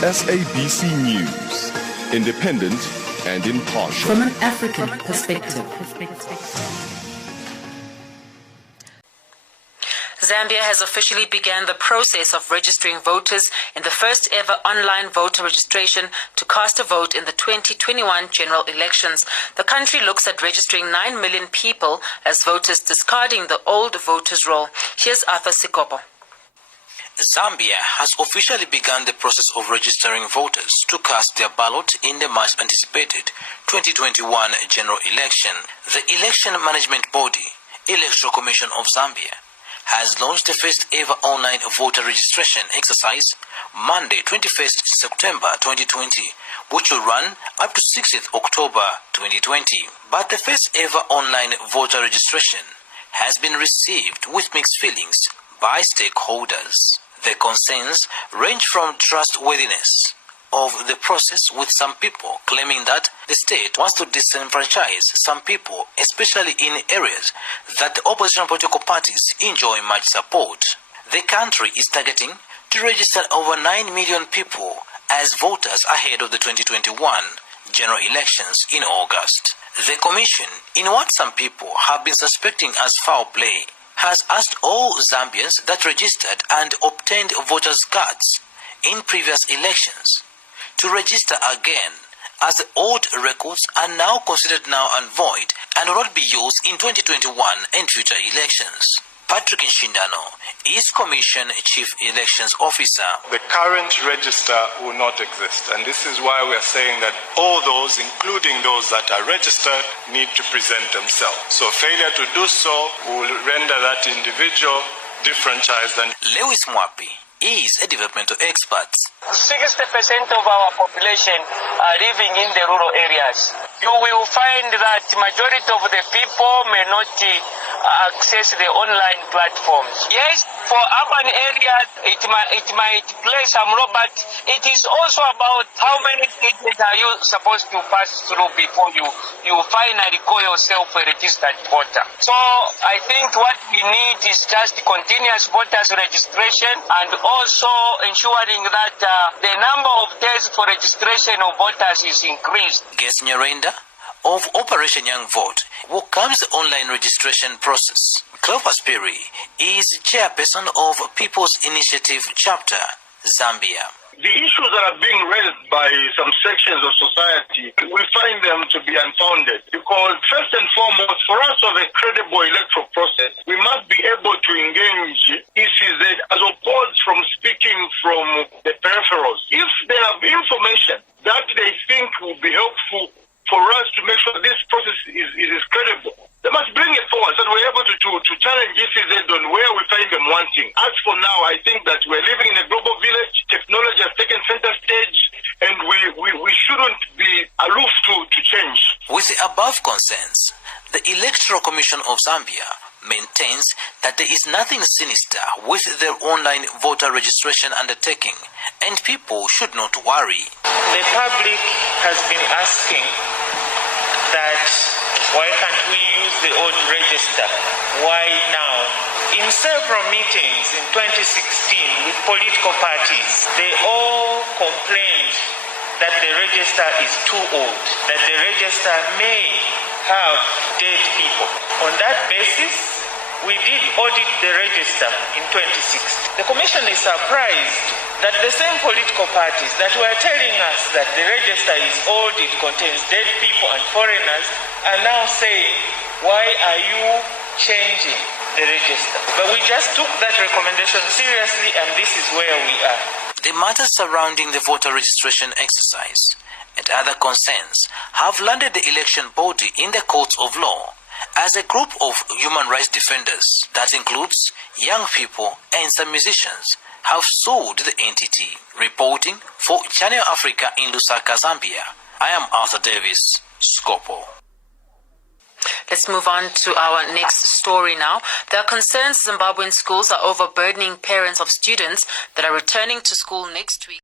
SABC News, independent and impartial. From an African perspective. Zambia has officially begun the process of registering voters in the first ever online voter registration to cast a vote in the 2021 general elections. The country looks at registering 9 million people as voters, discarding the old voters' roll. Here's Arthur Sikopo. Zambia has officially begun the process of registering voters to cast their ballot in the much anticipated 2021 general election. The Election Management Body, Electoral Commission of Zambia, has launched the first ever online voter registration exercise Monday, 21st September 2020, which will run up to 6th October 2020. But the first ever online voter registration has been received with mixed feelings by stakeholders. The concerns range from trustworthiness of the process, with some people claiming that the state wants to disenfranchise some people, especially in areas that the opposition political parties enjoy much support. The country is targeting to register over 9 million people as voters ahead of the 2021 general elections in August. The commission, in what some people have been suspecting as foul play, has asked all Zambians that registered and obtained voters' cards in previous elections to register again, as the old records are now considered null and void and will not be used in 2021 and future elections. Patrick Nshindano is Commission Chief Elections Officer. The current register will not exist, and this is why we are saying that all those, including those that are registered, need to present themselves. So failure to do so will render that individual diffranchised. And Lewis Mwapi is a developmental expert. 60% of our population are living in the rural areas. You will find that majority of the people may not access the online platforms. Yes, for urban areas, it might play some role, but it is also about how many stages are you supposed to pass through before you finally call yourself a registered voter. So I think what we need is just continuous voters registration, and also ensuring that the number of days for registration of voters is increased. Guest Nyarenda of Operation Young Vote welcomes the online registration process. Clopas Perry is chairperson of People's Initiative Chapter, Zambia. The issues that are being raised by some sections of society, we find them to be unfounded, because first and foremost, for us to have a credible electoral process, we must be able to engage ECZ as opposed from speaking from the peripherals. If they have information that they think will be helpful for us to make sure this process is credible, they must bring it forward so that we're able to challenge ECZ on where we find them wanting. As for now, I think that we're living in a global village. Technology has taken center stage, and we shouldn't be aloof to change. With the above concerns, the Electoral Commission of Zambia maintains that there is nothing sinister with their online voter registration undertaking, and people should not worry. The public has been asking that why can't we use the old register? Why now? In several meetings in 2016 with political parties, they all complained that the register is too old, that the register may have dead people. On that basis, we did audit the register in 2016. The Commission is surprised that the same political parties that were telling us that the register is old, it contains dead people and foreigners, are now saying, why are you changing the register? But we just took that recommendation seriously, and this is where we are. The matters surrounding the voter registration exercise and other concerns have landed the election body in the courts of law, as a group of human rights defenders that includes young people and some musicians have sued the entity. Reporting for Channel Africa in Lusaka, Zambia, I am Arthur Davis, Scopo. Let's move on to our next story now. There are concerns Zimbabwean schools are overburdening parents of students that are returning to school next week.